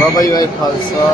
ਬਾਬਾ ਜੀ ਵਾਹਿ ਖਾਲਸਾ।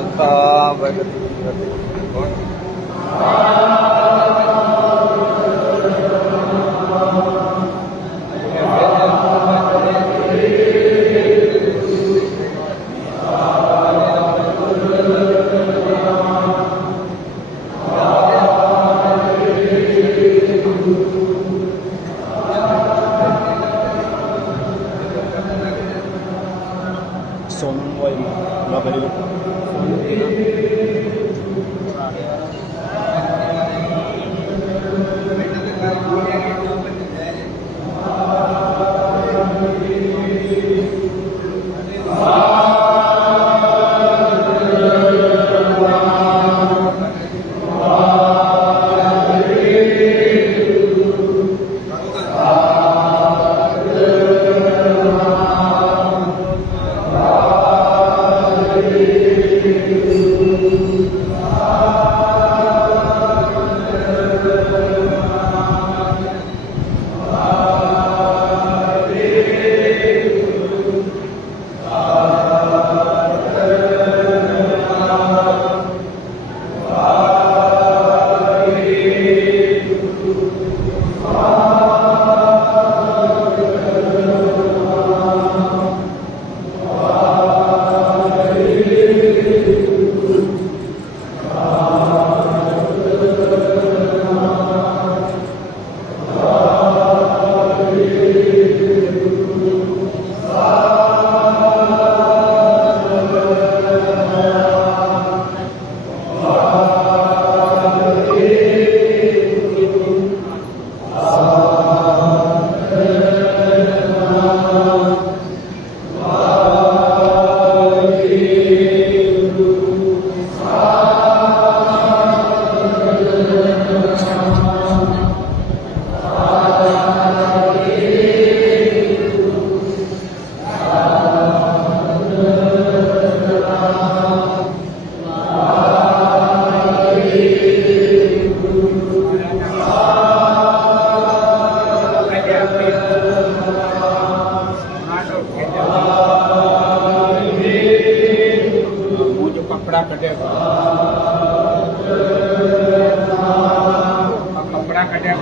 ਅੱਖਾਂ ਵਗਦੀ ਸੋਨੂੰ ਵਾਈ ਬਾਬਾ ਜੀ कपड़ा कटे कपड़ा कटे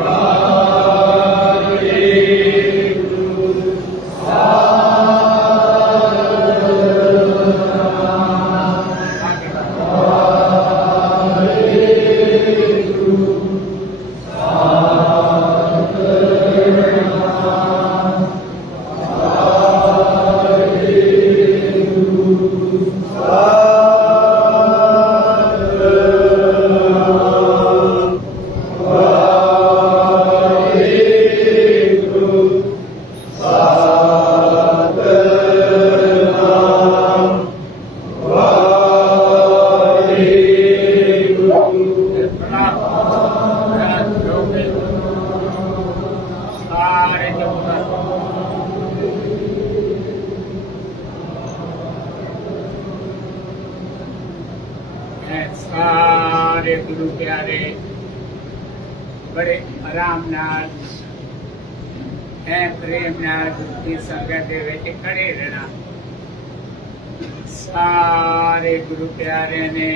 सारे गुरु प्यारे बड़े आराम नाल प्रेम नाल की संगत दे विच खड़े रहना। सारे गुरु प्यारे ने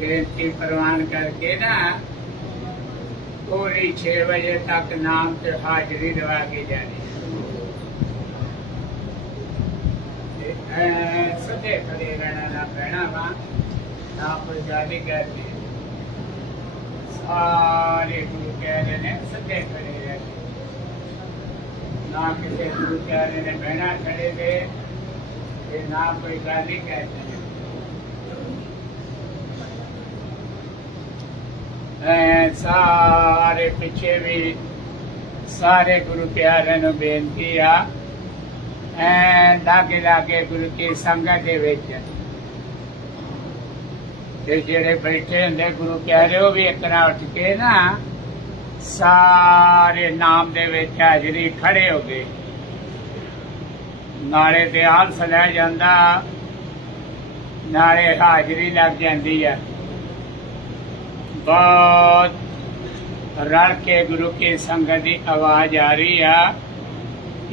बेनती प्रवान करके ना पूरी 6 बजे तक नाम से हाजिरी दवा के जानी। सदे खड़े रहना ना पैना वा ना पर जाली करनी ਸਾਰੇ ਗੁਰੂ ਪਿਆਰੇ ਨੇ ਸਿੱਧੇ ਖੜੇ ਰਹੇ, ਨਾ ਕਿਸੇ ਗੁਰੂ ਪਿਆਰੇ ਨੇ ਬਹਿਣਾ ਖੜੇ ਦੇ ਤੇ ਨਾ ਕੋਈ ਗੱਲ ਹੀ ਕਹਿੰਦੇ ਨੇ। ਸਾਰੇ ਪਿੱਛੇ ਵੀ ਸਾਰੇ ਗੁਰੂ ਪਿਆਰਿਆਂ ਨੂੰ ਬੇਨਤੀ ਆ, ਲਾਗੇ ਲਾਗੇ ਗੁਰੂ ਕੀ ਸੰਗਤ ਦੇ ਵਿੱਚ ਤੇ ਜਿਹੜੇ ਬੈਠੇ ਹੁੰਦੇ ਗੁਰੂ ਪਿਆਰੇ ਉਹ ਵੀ ਇੱਕ ਨਾਲ ਉੱਠ ਕੇ ਨਾ ਸਾਰੇ ਨਾਮ ਦੇ ਵਿੱਚ ਹਾਜ਼ਰੀ ਖੜੇ ਹੋ ਗਏ। ਨਾਲੇ ਤੇ ਆਲਸ ਲੈ ਜਾਂਦਾ, ਨਾਲੇ ਹਾਜ਼ਰੀ ਲੱਗ ਜਾਂਦੀ ਆ। ਬਹੁਤ ਰਲ ਕੇ ਗੁਰੂ ਕੀ ਸੰਗਤ ਦੀ ਆਵਾਜ਼ ਆ ਰਹੀ ਆ।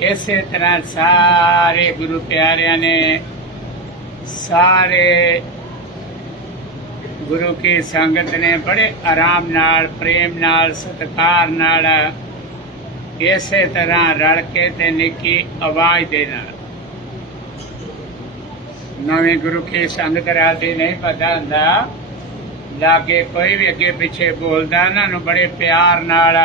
ਇਸੇ ਤਰ੍ਹਾਂ ਸਾਰੇ ਗੁਰੂ ਪਿਆਰਿਆਂ ਨੇ, ਸਾਰੇ ਗੁਰੂ ਕੀ ਸੰਗਤ ਨੇ ਬੜੇ ਆਰਾਮ ਨਾਲ, ਪ੍ਰੇਮ ਨਾਲ, ਸਤਿਕਾਰ ਨਾਲ ਇਸੇ ਤਰ੍ਹਾਂ ਰਲ ਕੇ ਤੇ ਨਿੱਕੀ ਆਵਾਜ਼ ਦੇ ਨਾਲ। ਨਵੇਂ ਗੁਰੂ ਕੀ ਸੰਗਤ ਰਾਦੀ ਨਹੀਂ ਪਤਾ ਹੁੰਦਾ, ਲਾਗੇ ਕੋਈ ਵੀ ਅੱਗੇ ਪਿੱਛੇ ਬੋਲਦਾ ਉਹਨਾਂ ਨੂੰ ਬੜੇ ਪਿਆਰ ਨਾਲ,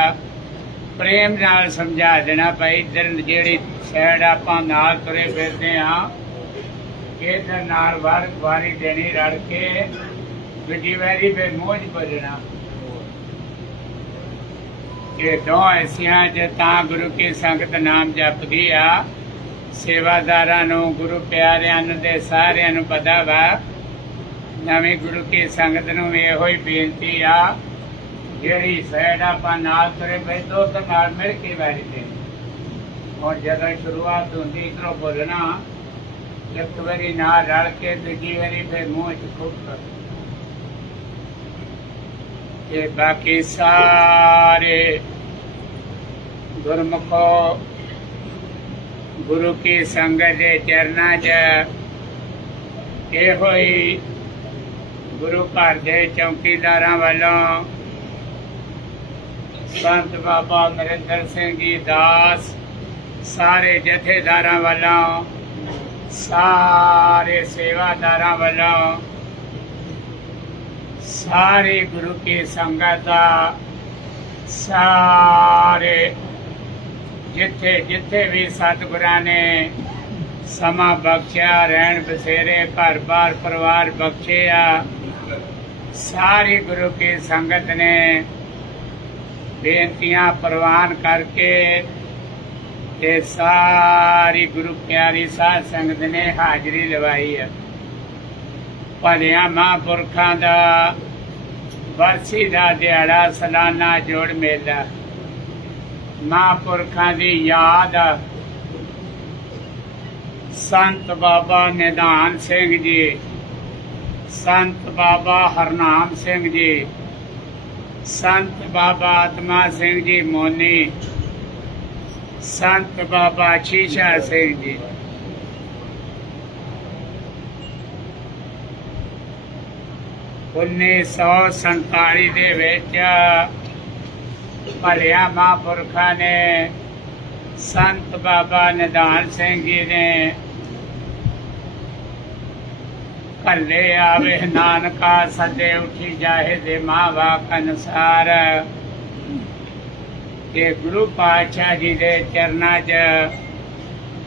ਪ੍ਰੇਮ ਨਾਲ ਸਮਝਾ ਦੇਣਾ ਭਾਈ ਇੱਧਰ ਜਿਹੜੀ ਸਾਈਡ ਆਪਾਂ ਨਾਲ ਤੁਰੇ ਫਿਰਦੇ ਹਾਂ ਇੱਧਰ ਨਾਲ ਵਾਰੀ ਦੇਣੀ ਰਲ ਕੇ, ਦੂਜੀ ਵਾਰੀ ਫਿਰ ਮੋਝ ਭਜਣਾ। ਇਹ ਦੋ ਐਸੀਆਂ ਚ ਤਾਂ ਗੁਰੂ ਕੀ ਸੰਗਤ ਨਾਮ ਜਪਦੀ ਆ। ਸੇਵਾਦਾਰਾਂ ਨੂੰ, ਗੁਰੂ ਪਿਆਰਿਆਂ ਨੂੰ ਦੇ ਸਾਰਿਆਂ ਨੂੰ ਪਤਾ ਵਾ। ਨਵੀਂ ਗੁਰੂ ਕੀ ਸੰਗਤ ਨੂੰ ਵੀ ਇਹੋ ਹੀ ਬੇਨਤੀ ਆ, ਜਿਹੜੀ ਸਾਈਡ ਆਪਾਂ ਨਾਲ ਤੁਰੇ ਪਏ ਤਾਂ ਨਾਲ ਮਿਲ ਕੇ ਵਾਰੀ ਦੇਣੀ। ਹੁਣ ਜਦੋਂ ਸ਼ੁਰੂਆਤ ਹੁੰਦੀ ਇੱਧਰੋਂ ਬੋਲਣਾ, ਇੱਕ ਵਾਰੀ ਨਾਲ ਰਲ ਕੇ ਦੂਜੀ ਵਾਰੀ ਫਿਰ ਮੂੰਹ ਚ ਖੁੱਬ। ਤੇ ਬਾਕੀ ਸਾਰੇ ਗੁਰਮੁਖੋ ਗੁਰੂ ਕੀ ਸੰਗਤ ਦੇ ਚਰਨਾਂ 'ਚ ਇਹੋ ਹੀ ਗੁਰੂ ਘਰ ਦੇ ਚੌਕੀਦਾਰਾਂ ਵੱਲੋਂ ਸੰਤ ਬਾਬਾ ਨਰਿੰਦਰ ਸਿੰਘ ਜੀ ਦਾਸ, ਸਾਰੇ ਜਥੇਦਾਰਾਂ ਵੱਲੋਂ, ਸਾਰੇ ਸੇਵਾਦਾਰਾਂ ਵੱਲੋਂ, ਸਾਰੇ ਗੁਰੂ ਕੀ ਸੰਗਤ ਦਾ, ਸਾਰੇ ਜਿੱਥੇ ਜਿੱਥੇ ਵੀ ਸਤਿਗੁਰਾਂ ਨੇ ਸਮਾਂ ਬਖਸ਼ਿਆ, ਰਹਿਣ ਬਸੇਰੇ, ਘਰ ਬਾਰ ਪਰਿਵਾਰ ਬਖਸ਼ਿਆ, ਸਾਰੀ ਗੁਰੂ ਕੀ ਸੰਗਤ ਨੇ ਬੇਨਤੀਆਂ ਪ੍ਰਵਾਨ ਕਰਕੇ ਤੇ ਸਾਰੀ ਗੁਰੂ ਪਿਆਰੀ ਸਾਧ ਸੰਗਤ ਨੇ ਹਾਜ਼ਰੀ ਲਵਾਈ ਹੈ। ਭਲਿਆਂ ਮਹਾਂਪੁਰਖਾਂ ਦਾ ਵਰਸੀ ਦਾ ਦਿਹਾੜਾ, ਸਾਲਾਨਾ ਜੋੜ ਮੇਲਾ, ਮਹਾਂਪੁਰਖਾਂ ਦੀ ਯਾਦ, ਸੰਤ ਬਾਬਾ ਨਿਧਾਨ ਸਿੰਘ ਜੀ, ਸੰਤ ਬਾਬਾ ਹਰਨਾਮ ਸਿੰਘ ਜੀ, ਸੰਤ ਬਾਬਾ ਆਤਮਾ ਸਿੰਘ ਜੀ ਮੋਨੀ, ਸੰਤ ਬਾਬਾ ਸ਼ੀਸ਼ਾ ਸਿੰਘ ਜੀ। ਉੱਨੀ ਸੌ 47 ਦੇ ਵਿੱਚ ਭਲਿਆਂ ਮਹਾਂਪੁਰਖਾਂ ਨੇ, ਸੰਤ ਬਾਬਾ ਨਿਧਾਨ ਸਿੰਘ ਜੀ ਨੇ ਘੱਲੇ ਆਵੇ ਨਾਨਕਾ ਸੱਦੇ ਉੱਠੀ ਜਾਹੇ ਦੇ ਮਾਂ ਵਾਕ ਅਨੁਸਾਰ, ਕਿ ਗੁਰੂ ਪਾਤਸ਼ਾਹ ਜੀ ਦੇ ਚਰਨਾਂ 'ਚ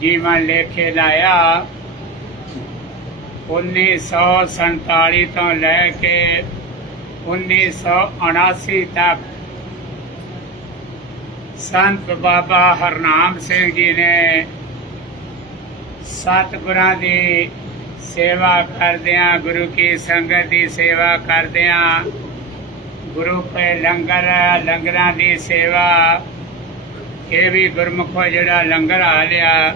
ਜੀਵਨ ਲੇਖੇ ਲਾਇਆ। 1947 ਤੋਂ ਲੈ ਕੇ 1979 ਤੱਕ ਸੰਤ ਬਾਬਾ ਹਰਨਾਮ ਸਿੰਘ ਜੀ ਨੇ ਸਤਿਗੁਰਾਂ ਦੀ ਸੇਵਾ ਕਰਦਿਆਂ, ਗੁਰੂ ਕੀ ਸੰਗਤ ਦੀ ਸੇਵਾ ਕਰਦਿਆਂ, ਗੁਰੂ ਕੇ ਲੰਗਰਾਂ ਦੀ ਸੇਵਾ, ਇਹ ਵੀ ਗੁਰਮੁਖੋ ਜਿਹੜਾ ਲੰਗਰ ਆ ਲਿਆ,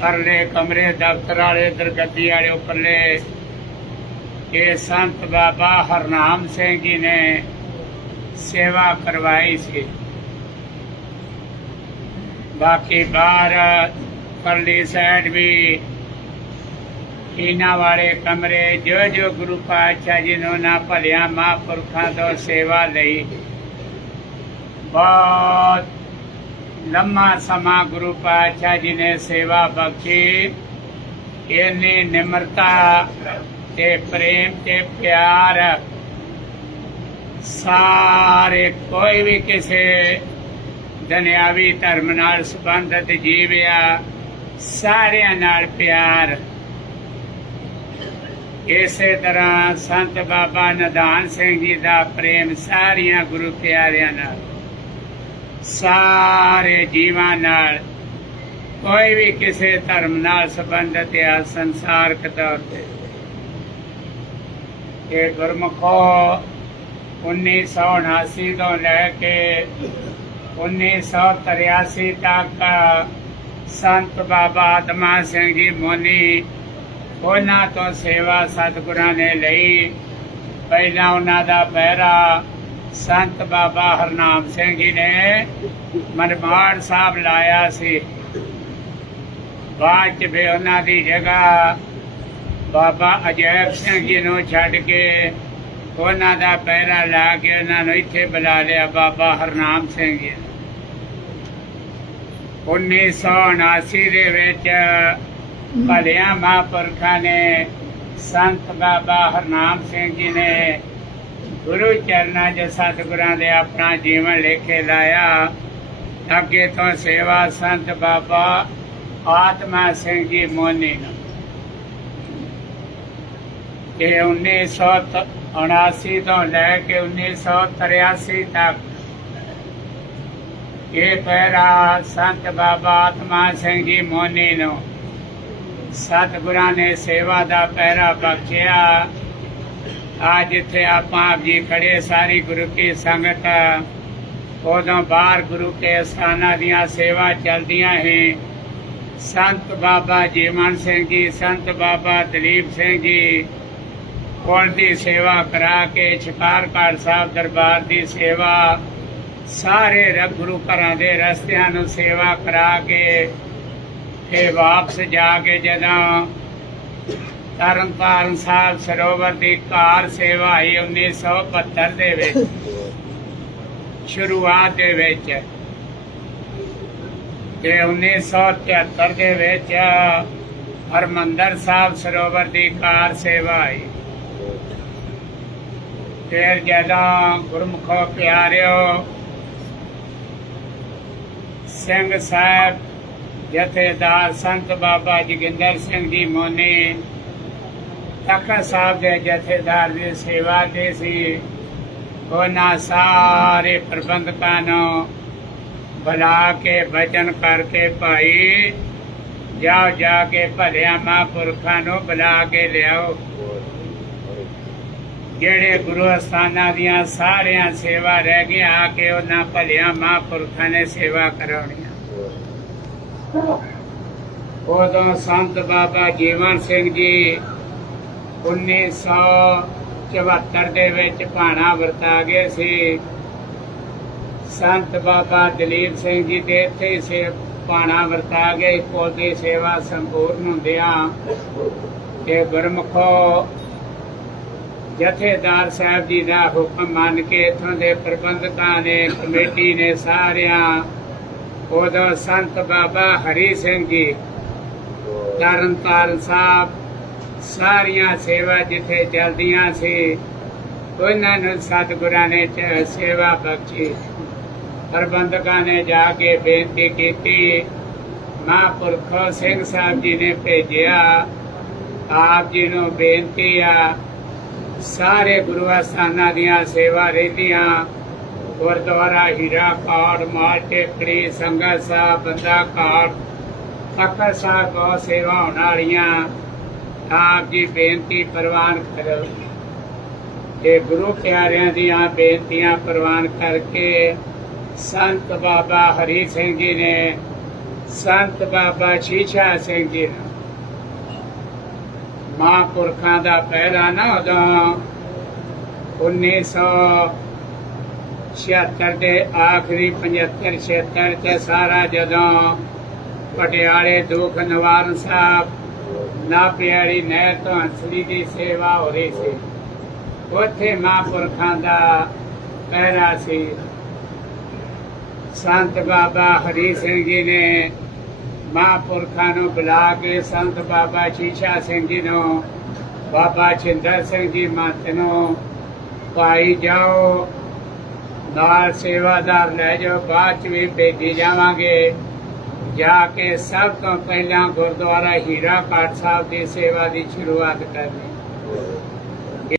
ਪਰਲੇ ਕਮਰੇ ਦਫ਼ਤਰ ਵਾਲੇ, ਦਰਗੱਦੀ ਵਾਲੇ ਉੱਪਰਲੇ, ਇਹ ਸੰਤ ਬਾਬਾ ਹਰਨਾਮ ਸਿੰਘ ਜੀ ਨੇ ਸੇਵਾ ਕਰਵਾਈ ਸੀ। ਬਾਕੀ ਬਾਹਰ ਪਰਲੀ ਸਾਈਡ ਵੀ ਇਹਨਾਂ ਵਾਲੇ ਕਮਰੇ, ਜੋ ਗੁਰੂ ਪਾਤਸ਼ਾਹ ਜੀ ਨੂੰ ਨਾ ਭਲਿਆਂ ਮਹਾਂਪੁਰਖਾਂ ਤੋਂ ਸੇਵਾ ਲਈ, ਬਹੁਤ ਲੰਮਾ ਸਮਾਂ ਗੁਰੂ ਪਾਤਸ਼ਾਹ ਜੀ ਨੇ ਸੇਵਾ ਬਖਸ਼ੀ। ਇੰਨੀ ਨਿਮਰਤਾ ਤੇ ਪ੍ਰੇਮ ਤੇ ਪਿਆਰ ਸਾਰੇ ਕੋਈ ਵੀ ਕਿਸੇ ਦੁਨਿਆਵੀ ਧਰਮ ਨਾਲ ਸੰਬੰਧਿਤ ਜੀਵ ਆ, ਸਾਰਿਆਂ ਨਾਲ ਪਿਆਰ। ਇਸੇ ਤਰ੍ਹਾਂ ਸੰਤ ਬਾਬਾ ਨਿਧਾਨ ਸਿੰਘ ਜੀ ਦਾ ਪ੍ਰੇਮ ਸਾਰਿਆਂ ਗੁਰੂ ਪਿਆਰਿਆਂ ਨਾਲ, ਸਾਰੇ ਜੀਵਾਂ ਨਾਲ, ਕੋਈ ਵੀ ਕਿਸੇ ਧਰਮ ਨਾਲ ਸੰਬੰਧਿਤ ਆ ਸੰਸਾਰਕ ਤੌਰ ਤੇ। ਇਹ ਗੁਰਮੁਖੋ 1979 ਤੋਂ ਲੈ ਕੇ 1983 ਤੱਕ ਸੰਤ ਬਾਬਾ ਆਤਮਾ ਸਿੰਘ ਜੀ ਮੋਨੀ, ਉਹਨਾਂ ਤੋਂ ਸੇਵਾ ਸਤਿਗੁਰਾਂ ਨੇ ਲਈ। ਪਹਿਲਾਂ ਉਹਨਾਂ ਦਾ ਪਹਿਰਾ ਸੰਤ ਬਾਬਾ ਹਰਨਾਮ ਸਿੰਘ ਜੀ ਨੇ ਮਨਮਾੜ ਸਾਹਿਬ ਲਾਇਆ ਸੀ। ਬਾਅਦ ਚ ਵੀ ਉਹਨਾਂ ਦੀ ਜਗ੍ਹਾ ਬਾਬਾ ਅਜੈਬ ਸਿੰਘ ਜੀ ਨੂੰ ਛੱਡ ਕੇ ਉਹਨਾਂ ਦਾ ਪਹਿਰਾ ਲਾ ਕੇ ਉਹਨਾਂ ਨੂੰ ਇੱਥੇ ਬੁਲਾ ਲਿਆ ਬਾਬਾ ਹਰਨਾਮ ਸਿੰਘ ਜੀ। 1979 ਦੇ ਵਿੱਚ ਭਲਿਆਂ ਮਹਾਂਪੁਰਖਾਂ ਨੇ ਸੰਤ ਬਾਬਾ ਹਰਨਾਮ ਸਿੰਘ ਜੀ ਨੇ ਗੁਰੂ ਚਰਨਾਂ 'ਚ ਸਤਿਗੁਰਾਂ ਦੇ ਆਪਣਾ ਜੀਵਨ ਲੇਖੇ ਲਾਇਆ। ਅੱਗੇ ਤੋਂ ਸੇਵਾ ਸੰਤ ਬਾਬਾ ਆਤਮਾ ਸਿੰਘ ਜੀ ਮੋਨੀ ਨੂੰ। ਇਹ 1979 ਤੋਂ ਲੈ ਕੇ 1983 ਤੱਕ ਇਹ ਪਹਿਰਾ ਸੰਤ ਬਾਬਾ ਆਤਮਾ ਸਿੰਘ ਜੀ ਮੋਨੀ ਨੂੰ ਸਤਿਗੁਰਾਂ ਨੇ ਸੇਵਾ ਦਾ ਪਹਿਰਾ ਬਖਸ਼ਿਆ। ਅੱਜ ਜਿੱਥੇ ਆਪਾਂ ਆਪ ਜੀ ਖੜੇ ਸਾਰੀ ਗੁਰੂ ਕੀ ਸੰਗਤ, ਉਦੋਂ ਬਾਹਰ ਗੁਰੂ ਕੇ ਸਥਾਨਾਂ ਦੀਆਂ ਸੇਵਾ ਚਲਦੀਆਂ ਹੈ। ਸੰਤ ਬਾਬਾ ਜੀਵਨ ਸਿੰਘ ਜੀ, ਸੰਤ ਬਾਬਾ ਦਲੀਪ ਸਿੰਘ ਜੀ ਕੋਲ ਦੀ ਸੇਵਾ ਕਰਾ ਕੇ ਛਕਾਰਗੜ੍ਹ ਸਾਹਿਬ ਦਰਬਾਰ ਦੀ ਸੇਵਾ, ਸਾਰੇ ਗੁਰੂ ਘਰਾਂ ਦੇ ਰਸਤਿਆਂ ਨੂੰ ਸੇਵਾ ਕਰਾ ਕੇ ਫਿਰ ਵਾਪਸ ਜਾ ਕੇ ਜਦੋਂ ਤਰਨਤਾਰਨ ਸਾਹਿਬ ਸਰੋਵਰ ਦੀ ਕਾਰ ਸੇਵਾ ਆਈ 1972 ਦੇ ਵਿੱਚ, ਸ਼ੁਰੂਆਤ ਦੇ ਵਿੱਚ, ਤੇ 1973 ਦੇ ਵਿੱਚ ਹਰਿਮੰਦਰ ਸਾਹਿਬ ਸਰੋਵਰ ਦੀ ਕਾਰ ਸੇਵਾ ਆਈ। ਫਿਰ ਜਦੋਂ ਗੁਰਮੁਖੋ ਪਿਆਰਿਓ ਸਿੰਘ ਸਾਹਿਬ ਜਥੇਦਾਰ ਸੰਤ ਬਾਬਾ ਜੋਗਿੰਦਰ ਸਿੰਘ ਜੀ ਮੋਨੀ ਤਖਤ ਸਾਹਿਬ ਦੇ ਜਥੇਦਾਰ ਦੀ ਸੇਵਾ ਦੇ ਸੀ। ਉਹਨਾਂ ਸਾਰੇ ਪ੍ਰਬੰਧਕਾਂ ਨੂੰ ਬੁਲਾ ਕੇ ਬਚਨ ਕਰਕੇ ਭਾਈ ਜਾਓ ਜਾ ਕੇ ਭਲਿਆਂ ਮਹਾਂਪੁਰਖਾਂ ਨੂੰ ਬੁਲਾ ਕੇ ਲਿਆਓ। ਜਿਹੜੇ ਗੁਰੂ ਅਸਥਾਨਾਂ ਦੀਆਂ ਸਾਰੀਆਂ ਸੇਵਾ ਰਹਿ ਗਈਆਂ ਆ ਕੇ ਉਹਨਾਂ ਭਲਿਆਂ ਮਹਾਂਪੁਰਖਾਂ ਨੇ ਸੇਵਾ ਕਰਾਉਣੀਆਂ। ਉਦੋਂ ਸੰਤ ਬਾਬਾ ਜੀਵਨ ਸਿੰਘ ਜੀ 1974 ਦੇ ਵਿੱਚ ਭਾਣਾ ਵਰਤਾ ਗਏ ਸੀ। ਸੰਤ ਬਾਬਾ ਦਲੀਪ ਸਿੰਘ ਜੀ ਦੇ ਇੱਥੇ ਸੇ ਭਾਣਾ ਵਰਤਾ ਗਏ। ਕੋਲ ਦੀ ਸੇਵਾ ਸੰਪੂਰਨ ਹੁੰਦਿਆਂ ਤੇ ਗੁਰਮੁਖੋ ਜਥੇਦਾਰ ਸਾਹਿਬ ਜੀ ਦਾ ਹੁਕਮ ਮੰਨ ਕੇ ਇੱਥੋਂ ਦੇ ਪ੍ਰਬੰਧਕਾਂ ਨੇ, ਕਮੇਟੀ ਨੇ ਸਾਰਿਆਂ, ਉਦੋਂ ਸੰਤ ਬਾਬਾ ਹਰੀ ਸਿੰਘ ਜੀ ਤਰਨਤਾਰਨ ਸਾਹਿਬ ਸਾਰੀਆਂ ਸੇਵਾ ਜਿੱਥੇ ਚੱਲਦੀਆਂ ਸੀ ਉਹਨਾਂ ਨੂੰ ਸਤਿਗੁਰਾਂ ਨੇ ਸੇਵਾ ਬਖਸ਼ੀ। ਪ੍ਰਬੰਧਕਾਂ ਨੇ ਜਾ ਕੇ ਬੇਨਤੀ ਕੀਤੀ। ਮਹਾਂਪੁਰਖੋ ਸਿੰਘ ਸਾਹਿਬ ਜੀ ਨੇ ਭੇਜਿਆ, ਆਪ ਜੀ ਨੂੰ ਬੇਨਤੀ ਆ ਸਾਰੇ ਗੁਰੂ ਅਸਥਾਨਾਂ ਦੀਆਂ ਸੇਵਾ ਰਹਿੰਦੀਆਂ, ਗੁਰਦੁਆਰਾ ਹੀਰਾ ਕਾੜ, ਮਾਲ ਟੇਕੜੀ, ਸੰਗਤ ਸਾਹਿਬ, ਬੰਦਾ ਕਾੜ, ਤਖਤ ਸਾਹਿਬ ਬਹੁਤ ਸੇਵਾ ਹੋਣ ਵਾਲੀਆਂ, ਆਪ ਜੀ ਬੇਨਤੀ ਪ੍ਰਵਾਨ ਕਰੋ। ਤੇ ਗੁਰੂ ਪਿਆਰਿਆਂ ਦੀਆਂ ਬੇਨਤੀਆਂ ਪ੍ਰਵਾਨ ਕਰਕੇ ਸੰਤ ਬਾਬਾ ਹਰੀ ਸਿੰਘ ਜੀ ਨੇ ਸੰਤ ਬਾਬਾ ਸ਼ੀਸ਼ਾ ਸਿੰਘ ਜੀ ਨੂੰ ਮਹਾਂਪੁਰਖਾਂ ਦਾ ਪਹਿਰਾ ਨਾ ਉਦੋਂ 1976 ਦੇ ਆਖਰੀ 75 76 ਤੇ ਸਾਰਾ ਜਦੋਂ ਪਟਿਆਲੇ ਦੁੱਖ ਨਿਵਾਰਨ ਸਾਹਿਬ ਨਾਭੇ ਵਾਲੀ ਨਹਿਰ ਤੋਂ ਹੰਸਲੀ ਦੀ ਸੇਵਾ ਹੋ ਰਹੀ ਸੀ, ਉੱਥੇ ਮਹਾਂਪੁਰਖਾਂ ਦਾ ਪਹਿਰਾ ਸੀ। ਸੰਤ ਬਾਬਾ ਹਰੀ ਸਿੰਘ ਜੀ ਨੇ ਮਹਾਂਪੁਰਖਾਂ ਨੂੰ ਬੁਲਾ ਕੇ ਸੰਤ ਬਾਬਾ ਸ਼ੀਸ਼ਾ ਸਿੰਘ ਜੀ ਨੂੰ, ਬਾਬਾ ਛਿੰਦਰ ਸਿੰਘ ਜੀ ਮਹੰਤ ਨੂੰ, ਭਾਈ ਜਾਓ, ਨਾਲ ਸੇਵਾਦਾਰ ਲੈ ਜਾਓ, ਬਾਅਦ ਚ ਵੀ ਭੇਜੀ ਜਾਵਾਂਗੇ। ਜਾ ਕੇ ਸਭ ਤੋਂ ਪਹਿਲਾਂ ਗੁਰਦੁਆਰਾ ਹੀਰਾ ਕਾਟ ਸਾਹਿਬ ਦੀ ਸੇਵਾ ਦੀ ਸ਼ੁਰੂਆਤ ਕਰਨੀ।